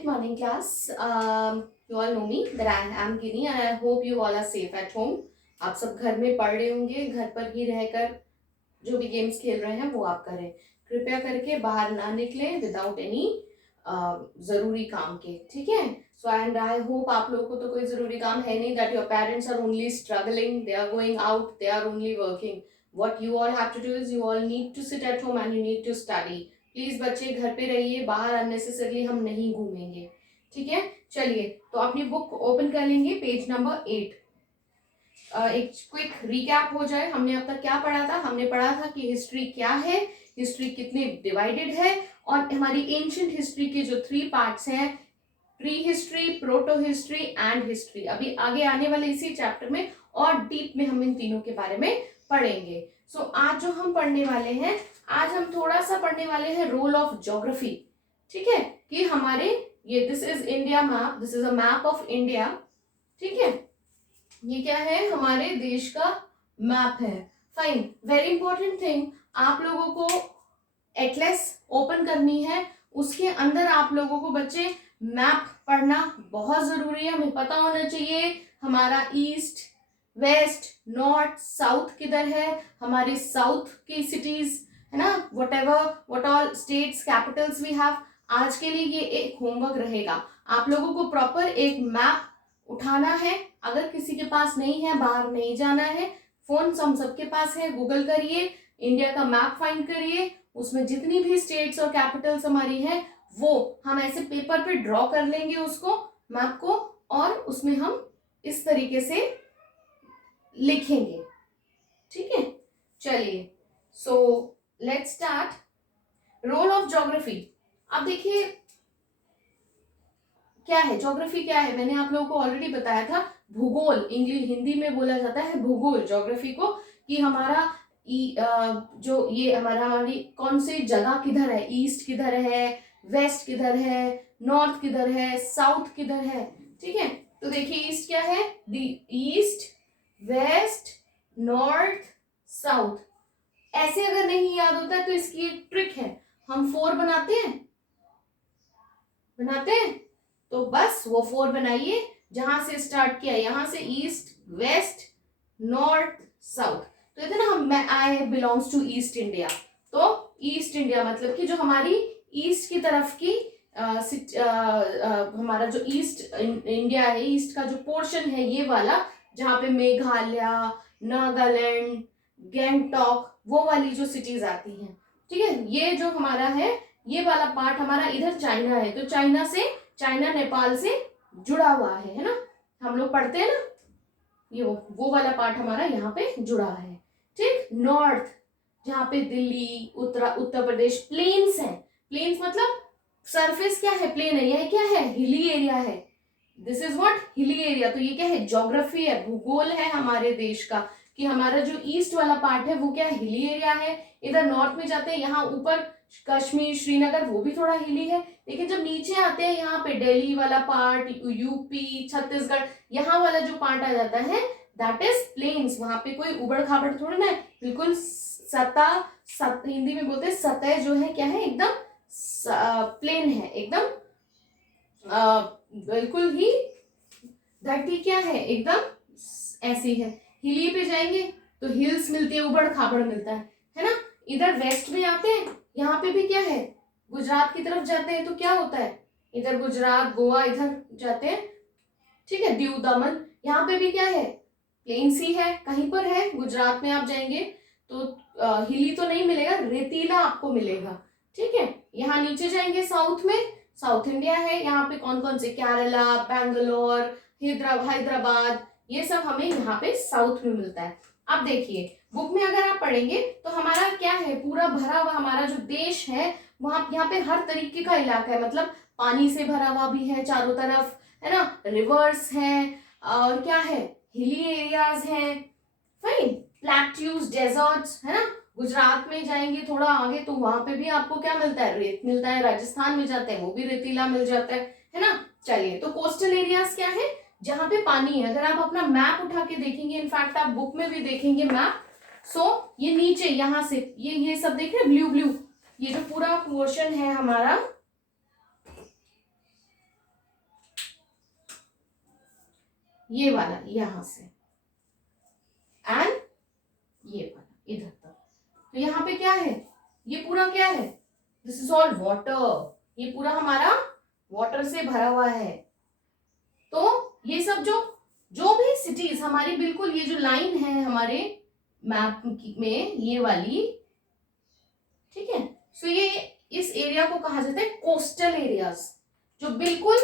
Good morning, class. You all know me that I am Ginny and I hope you all are safe at home. आप सब घर में पढ़ रहे होंगे, घर पर ही रहकर जो भी गेम्स खेल रहे हैं वो आप करें. कृपया करके बाहर ना निकलें विदाउट एनी जरूरी काम के. ठीक है. सो एंड आई होप आप लोगों को तो कोई जरूरी काम है नहीं. That your parents are only struggling, they are going out, they are only working. What you all have to do is you all need to sit at home and you need to study. Please बच्चे घर पे रहिए, बाहर unnecessarily हम नहीं घूमेंगे. ठीक है. चलिए तो अपनी बुक ओपन कर लेंगे, पेज नंबर 8. एक क्विक रिकैप हो जाए. हमने अब तक क्या पढ़ा था. हमने पढ़ा था कि हिस्ट्री क्या है, हिस्ट्री कितने डिवाइडेड है, और हमारी एंशियंट हिस्ट्री के जो 3 पार्ट्स हैं, pre history, proto history and history. अभी आगे आने वाले इसी चैप्टर में और डीप में हम इन तीनों के बारे में पढ़ेंगे. सो आज जो हम पढ़ने वाले हैं, आज हम थोड़ा सा पढ़ने वाले हैं रोल ऑफ ज्योग्राफी. ठीक है. कि हमारे ये this is India map, this is a map of India. ठीक है. ये क्या है, हमारे देश का मैप है. फाइन. वेरी इंपॉर्टेंट थिंग, आप लोगों को एटलस ओपन करनी है. उसके अंदर आप लोगों को बच्चे मैप पढ़ना बहुत जरूरी है. हमें पता होना चाहिए हमारा ईस्ट, वेस्ट, नॉर्थ, साउथ किधर है, हमारे साउथ की सिटीज है ना, what all states, capitals we have. आज के लिए ये एक होमवर्क रहेगा. आप लोगों को प्रॉपर एक मैप उठाना है. अगर किसी के पास नहीं है, बाहर नहीं जाना है, फोन हम सबके पास है, गूगल करिए, इंडिया का मैप फाइंड करिए. उसमें जितनी भी स्टेट्स और कैपिटल्स हमारी है वो हम ऐसे पेपर पे ड्रॉ कर लेंगे उसको, मैप को, और उसमें हम इस तरीके से लिखेंगे. ठीक है. चलिए. So let's start. Role of geography. अब देखिए क्या है ज्योग्राफी, क्या है. मैंने आप लोगों को ऑलरेडी बताया था. भूगोल, इंग्लिश हिंदी में बोला जाता है भूगोल, ज्योग्राफी को, कि हमारा जो ये हमारी कौन सी जगह किधर है, ईस्ट किधर है, वेस्ट किधर है, नॉर्थ किधर है, साउथ किधर है. ठीक है. तो देखिए ईस्ट क्या है, the east, west, north, south. ऐसे अगर नहीं याद होता है तो इसकी एक ट्रिक है. हम 4 बनाते हैं तो बस वो 4 बनाइए. जहां से स्टार्ट किया, यहां से ईस्ट, वेस्ट, नॉर्थ, साउथ. तो इतना हम, आई बिलोंग्स टू ईस्ट इंडिया. तो ईस्ट इंडिया मतलब कि जो हमारी ईस्ट की तरफ की हमारा जो ईस्ट इंडिया है, ईस्ट का जो पोर्शन है ये वाला, जहाँ पे मेघालय, नागालैंड, गैंगटॉक, वो वाली जो सिटीज आती हैं. ठीक है. ये जो हमारा है, ये वाला पार्ट हमारा इधर चाइना है. तो चाइना नेपाल से जुड़ा हुआ है ना. हम लोग पढ़ते हैं ना, ये वो वाला पार्ट हमारा यहाँ पे जुड़ा है. ठीक. नॉर्थ, जहाँ पे दिल्ली, उत्तर प्रदेश, प्लेन्स है. प्लेन्स मतलब सरफेस क्या है, प्लेन है. यह क्या है, हिली एरिया है. This is what, hilly area. तो ये क्या है, ज्योग्राफी है, भूगोल है हमारे देश का, कि हमारा जो ईस्ट वाला पार्ट है वो क्या है, हिली एरिया है. इधर नॉर्थ में जाते हैं, यहाँ ऊपर कश्मीर, श्रीनगर, वो भी थोड़ा हिली है. लेकिन जब नीचे आते हैं, यहाँ पे दिल्ली वाला पार्ट, यूपी, छत्तीसगढ़, यहाँ वाला जो पार्ट आ जाता है, दैट इज प्लेन्स. वहां पे कोई उबड़ खाबड़ थोड़ी ना है, बिल्कुल सतह, हिंदी में बोलते हैं सतह जो है क्या है, एकदम प्लेन है, एकदम बिल्कुल ही धरती क्या है, एकदम ऐसी है. हिली पे जाएंगे तो हिल्स मिलती है, उबड़ खाबड़ मिलता है ना. इधर वेस्ट में आते हैं, यहाँ पे भी क्या है, गुजरात की तरफ जाते हैं तो क्या होता है, इधर गुजरात, गोवा, इधर जाते हैं. ठीक है. दीव, दमन, यहाँ पे भी क्या है, प्लेन सी है. कहीं पर है, गुजरात में आप जाएंगे तो हिली तो नहीं मिलेगा, रेतीला आपको मिलेगा. ठीक है. यहाँ नीचे जाएंगे साउथ में, साउथ इंडिया है. यहाँ पे कौन कौन से, केरला, बैंगलोर, हैदराबाद, ये सब हमें यहाँ पे साउथ में मिलता है. अब देखिए बुक में अगर आप पढ़ेंगे तो हमारा क्या है, पूरा भरा हुआ हमारा जो देश है, वहां यहाँ पे हर तरीके का इलाका है. मतलब पानी से भरा हुआ भी है चारों तरफ, है ना, रिवर्स हैं, और क्या है, हिली एरियाज हैं. फाइन. प्लेट्यूज, डेजर्ट्स, है ना. गुजरात में जाएंगे थोड़ा आगे तो वहां पे भी आपको क्या मिलता है, रेत मिलता है. राजस्थान में जाते हैं वो भी रेतीला मिल जाता है ना. चलिए. तो कोस्टल एरियाज क्या है, जहां पे पानी है. अगर आप अपना मैप उठा के देखेंगे, इनफैक्ट आप बुक में भी देखेंगे मैप, ये नीचे यहाँ से ये सब देख रहे हैं, ब्लू ब्लू, ये जो पूरा पोर्शन है हमारा, ये वाला यहां से एंड ये वाला इधर तक। तो यहाँ पे क्या है, ये पूरा क्या है, दिस इज ऑल वाटर, ये पूरा हमारा वाटर से भरा हुआ है। तो ये सब जो जो भी सिटीज हमारी, बिल्कुल ये जो लाइन है हमारे मैप में ये वाली, ठीक है। सो ये इस एरिया को कहा जाता है कोस्टल एरियाज, जो बिल्कुल,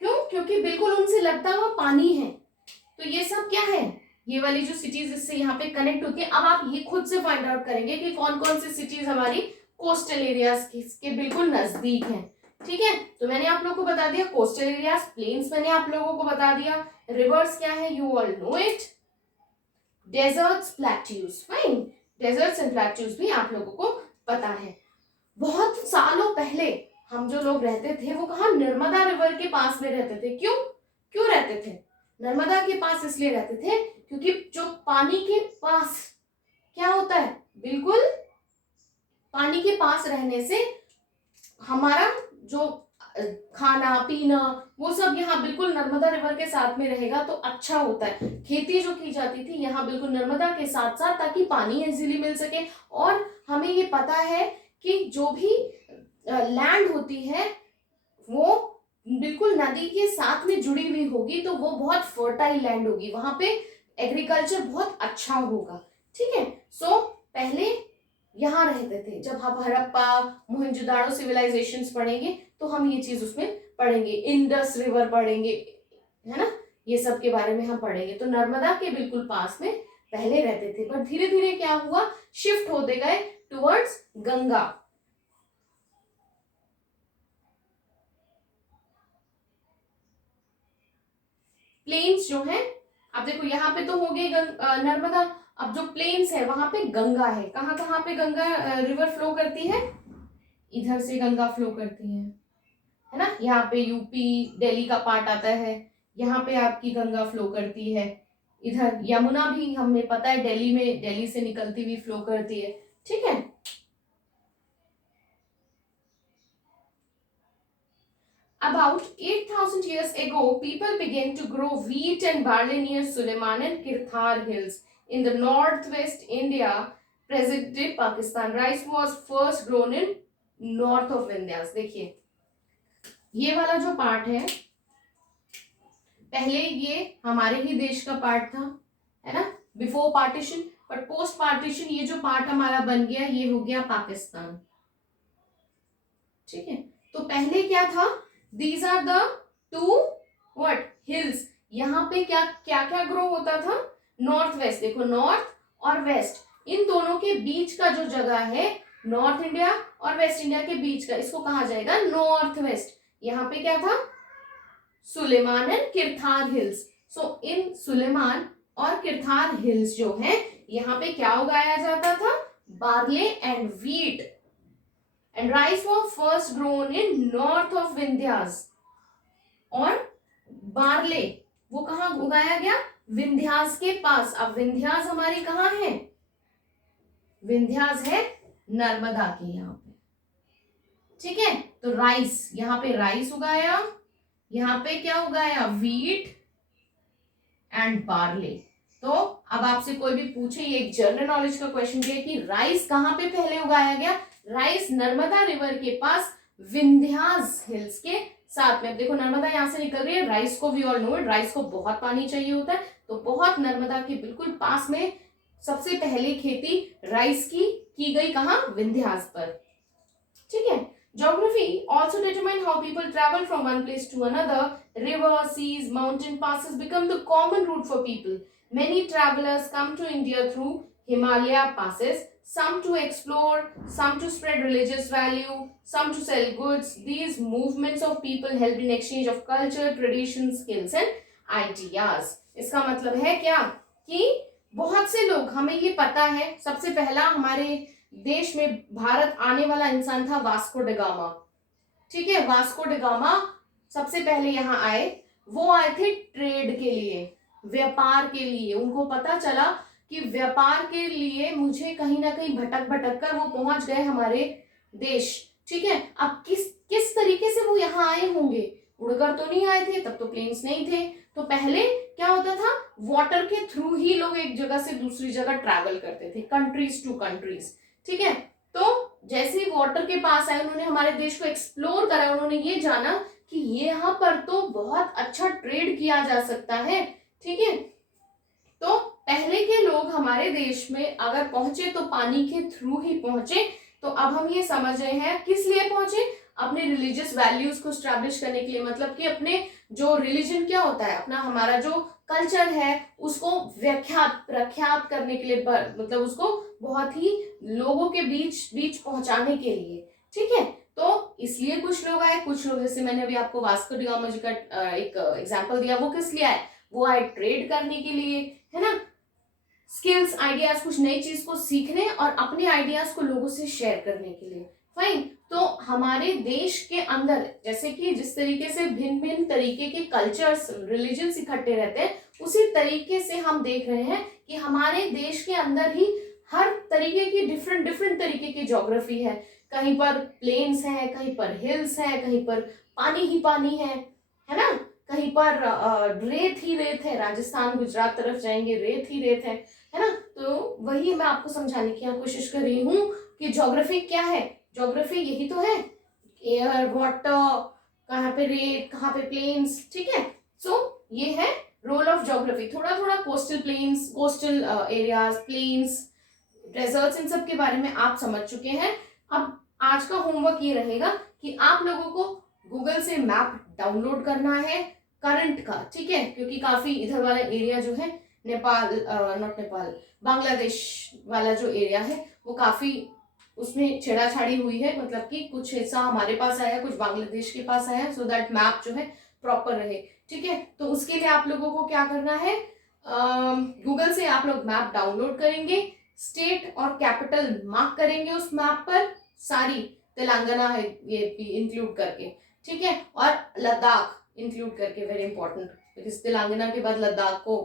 क्यों, क्योंकि बिल्कुल उनसे लगता हुआ पानी है। तो ये सब क्या है, ये वाली जो सिटीज इससे यहाँ पे कनेक्ट होती है। अब आप ये खुद से फाइंड आउट करेंगे कि कौन कौन सी सिटीज हमारी कोस्टल एरियाज के बिल्कुल नजदीक हैं, ठीक है। तो मैंने आप लोगों को बता दिया कोस्टल एरियाज, प्लेन्स मैंने आप लोगों को बता दिया, रिवर्स क्या है you all know it, deserts, plateaus, fine, deserts and plateaus भी आप लोगों को पता है। बहुत सालों पहले हम जो लोग रहते थे वो कहाँ, नर्मदा रिवर के पास में रहते थे। क्यों क्यों रहते थे, नर्मदा के पास इसलिए रहते थे क्योंकि जो पानी के पास क्या होता है, बिल्कुल पानी के पास रहने से हमारा जो खाना पीना वो सब यहाँ बिल्कुल नर्मदा रिवर के साथ में रहेगा तो अच्छा होता है। खेती जो की जाती थी यहाँ बिल्कुल नर्मदा के साथ साथ, ताकि पानी इजीली मिल सके। और हमें ये पता है कि जो भी लैंड होती है वो बिल्कुल नदी के साथ में जुड़ी हुई होगी, तो वो बहुत फर्टाइल लैंड होगी, वहां पे एग्रीकल्चर बहुत अच्छा होगा, ठीक है। सो पहले यहाँ रहते थे। जब हम हड़प्पा मोहनजोदाड़ो सिविलाइजेशंस पढ़ेंगे तो हम ये चीज उसमें पढ़ेंगे, इंडस रिवर पढ़ेंगे, है ना, ये सब के बारे में हम पढ़ेंगे। तो नर्मदा के बिल्कुल पास में पहले रहते थे, पर धीरे धीरे क्या हुआ, शिफ्ट होते गए टुवर्ड्स गंगा। प्लेन्स जो है, अब देखो यहाँ पे तो हो गए नर्मदा, अब जो प्लेन्स है वहां पे गंगा है। कहाँ कहाँ पे गंगा रिवर फ्लो करती है, इधर से गंगा फ्लो करती है ना, यहाँ पे यूपी दिल्ली का पार्ट आता है, यहाँ पे आपकी गंगा फ्लो करती है। इधर यमुना भी हमें पता है दिल्ली में, दिल्ली से निकलती हुई फ्लो करती है, ठीक है। About 8,000 years ago, people began to grow wheat and barley near Suleiman and Kirthar hills in the northwest India, present-day Pakistan. Rice was first grown in north of Vindhyas. देखिए ये वाला जो पार्ट है, पहले ये हमारे ही देश का पार्ट था, है ना, before partition. But post partition ये जो पार्ट हमारा बन गया ये हो गया पाकिस्तान, ठीक है। तो पहले क्या था, these are the two what hills, यहाँ पे क्या क्या क्या ग्रो होता था, नॉर्थ वेस्ट, देखो नॉर्थ और वेस्ट, इन दोनों के बीच का जो जगह है, नॉर्थ इंडिया और वेस्ट इंडिया के बीच का, इसको कहा जाएगा नॉर्थ वेस्ट। यहाँ पे क्या था, सुलेमान एंड किरथार हिल्स। सो इन सुलेमान और किरथार हिल्स जो है, यहाँ पे क्या उगाया जाता था, barley and wheat, and rice was first grown in north of Vindhyas. और बार्ले वो कहाँ उगाया गया, विंध्यास के पास। अब विंध्यास हमारी कहाँ है, विंध्यास है नर्मदा के यहाँ पे, ठीक है। तो राइस, यहाँ पे राइस उगाया, यहाँ पे क्या उगाया, व्हीट एंड बार्ले। तो अब आपसे कोई भी पूछे, ये एक जनरल नॉलेज का क्वेश्चन है कि राइस कहाँ पे पहले उगाया गया, राइस नर्मदा रिवर के पास विंध्यास हिल्स के साथ में। अब देखो नर्मदा यहाँ से निकल रही है, राइस को we all know it, rice को बहुत पानी चाहिए होता है, तो बहुत नर्मदा के बिल्कुल पास में सबसे पहले खेती राइस की गई, कहाँ, विंध्यास पर, ठीक है। Geography also determine how people travel from one place to another. River, seas, mountain passes become the common route for people. Many travelers come to India through Himalaya passes, some to explore, some to spread religious value, some to sell goods. These movements of people help in exchange of culture, traditions, skills and ideas. इसका मतलब है क्या कि बहुत से लोग, हमें ये पता है, सबसे पहला हमारे देश में भारत आने वाला इंसान था वास्को ड गामा, ठीक है। वास्को ड गामा सबसे पहले यहाँ आए, वो आए थे ट्रेड के लिए, व्यापार के लिए। उनको पता चला कि व्यापार के लिए मुझे कहीं ना कहीं भटक भटक कर वो पहुंच गए हमारे देश, ठीक है। अब किस किस तरीके से वो यहाँ आए होंगे, उड़कर तो नहीं आए थे, तब तो प्लेन्स नहीं थे, तो पहले क्या होता था, वाटर के थ्रू ही लोग एक जगह से दूसरी जगह ट्रैवल करते थे, कंट्रीज टू कंट्रीज, ठीक है। तो जैसे ही वाटर के पास आए, उन्होंने हमारे देश को एक्सप्लोर करा, उन्होंने ये जाना कि यहाँ पर तो बहुत अच्छा ट्रेड किया जा सकता है, ठीक है। तो पहले के लोग हमारे देश में अगर पहुंचे तो पानी के थ्रू ही पहुंचे। तो अब हम ये समझ रहे हैं किस लिए पहुंचे, अपने रिलीजियस वैल्यूज को स्टैब्लिश करने के लिए, मतलब कि अपने जो रिलीजन क्या होता है, अपना हमारा जो कल्चर है उसको व्याख्यात प्रख्यात करने के लिए, मतलब उसको बहुत ही लोगों के बीच बीच पहुंचाने के लिए, ठीक है। तो इसलिए कुछ लोग आए, कुछ लोग, जैसे मैंने अभी आपको वास्को डी गामा जी का एक एग्जाम्पल दिया, वो किस लिए आए, वो आए ट्रेड करने के लिए, है ना, स्किल्स आइडियाज, कुछ नई चीज को सीखने और अपने आइडियाज को लोगों से शेयर करने के लिए, फाइन। तो हमारे देश के अंदर जैसे कि जिस तरीके से भिन्न भिन्न तरीके के कल्चर्स, रिलीजन्स इकट्ठे रहते हैं, उसी तरीके से हम देख रहे हैं कि हमारे देश के अंदर ही हर तरीके की डिफरेंट डिफरेंट तरीके की ज्योग्राफी है। कहीं पर प्लेन्स है, कहीं पर हिल्स है, कहीं पर पानी ही पानी है ना, कहीं पर रेत ही रेत है, राजस्थान गुजरात तरफ जाएंगे रेत ही रेत है ना। तो वही मैं आपको समझाने की यहाँ कोशिश कर रही हूँ कि ज्योग्राफी क्या है, ज्योग्राफी यही तो है, एयर, वाटर, कहाँ पे रेत, कहाँ पे प्लेन्स, ठीक है। सो ये है रोल ऑफ ज्योग्राफी। थोड़ा थोड़ा coastal plains, coastal areas, plains, deserts, इन सब के बारे में आप समझ चुके हैं। अब आज का होमवर्क ये रहेगा कि आप लोगों को गूगल से मैप डाउनलोड करना है करंट का, ठीक है, क्योंकि काफी इधर वाला एरिया जो है नेपाल, नॉट नेपाल, बांग्लादेश वाला जो एरिया है वो काफी उसमें छेड़ाछाड़ी हुई है, मतलब कि कुछ हिस्सा हमारे पास आया, कुछ बांग्लादेश के पास आया, सो दैट मैप जो है प्रॉपर रहे, ठीक है। तो उसके लिए आप लोगों को क्या करना है, गूगल से आप लोग मैप डाउनलोड करेंगे, स्टेट और कैपिटल मार्क करेंगे उस मैप पर, सारी तेलंगाना है ये इंक्लूड करके, ठीक है, और लद्दाख इंक्लूड करके, वेरी इंपॉर्टेंट, बिकॉज तेलंगाना के बाद लद्दाख को,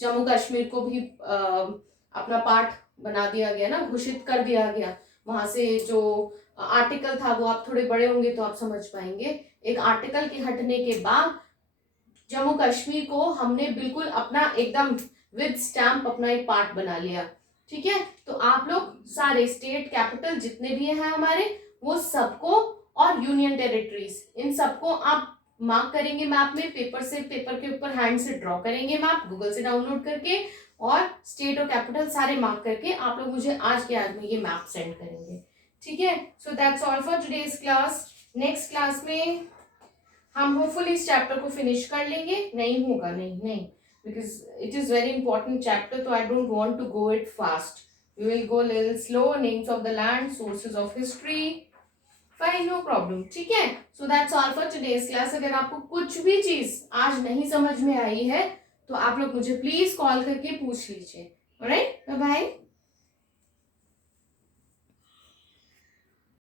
जम्मू कश्मीर को भी अपना पार्ट बना दिया गया ना, घोषित कर दिया गया। वहां से जो आर्टिकल था वो आप थोड़े बड़े होंगे तो आप समझ पाएंगे, एक आर्टिकल के हटने के बाद जम्मू कश्मीर को हमने बिल्कुल अपना एकदम विद स्टैम्प अपना एक पार्ट बना लिया, ठीक है। तो आप लोग सारे स्टेट कैपिटल जितने भी हैं हमारे, वो सबको, और यूनियन टेरिटरीज, इन सबको आप मार्क करेंगे मैप में, पेपर से, पेपर के ऊपर हैंड से ड्रॉ करेंगे मैप गूगल से डाउनलोड करके, और स्टेट और कैपिटल सारे मार्क करके आप लोग मुझे आज के आज में ये मैप सेंड करेंगे, ठीक है। So that's all for today's class. Next class में हम होपफुली इस चैप्टर को फिनिश कर लेंगे, नहीं होगा, नहीं, because it is very important chapter, so I don't want to go it fast. We will go little slow, names of the land, sources of history, fine, no problem, ठीक है। So that's all for today's class। अगर आपको कुछ भी चीज आज नहीं समझ में आई है तो आप लोग मुझे प्लीज कॉल करके पूछ लीजिए। Alright, bye bye.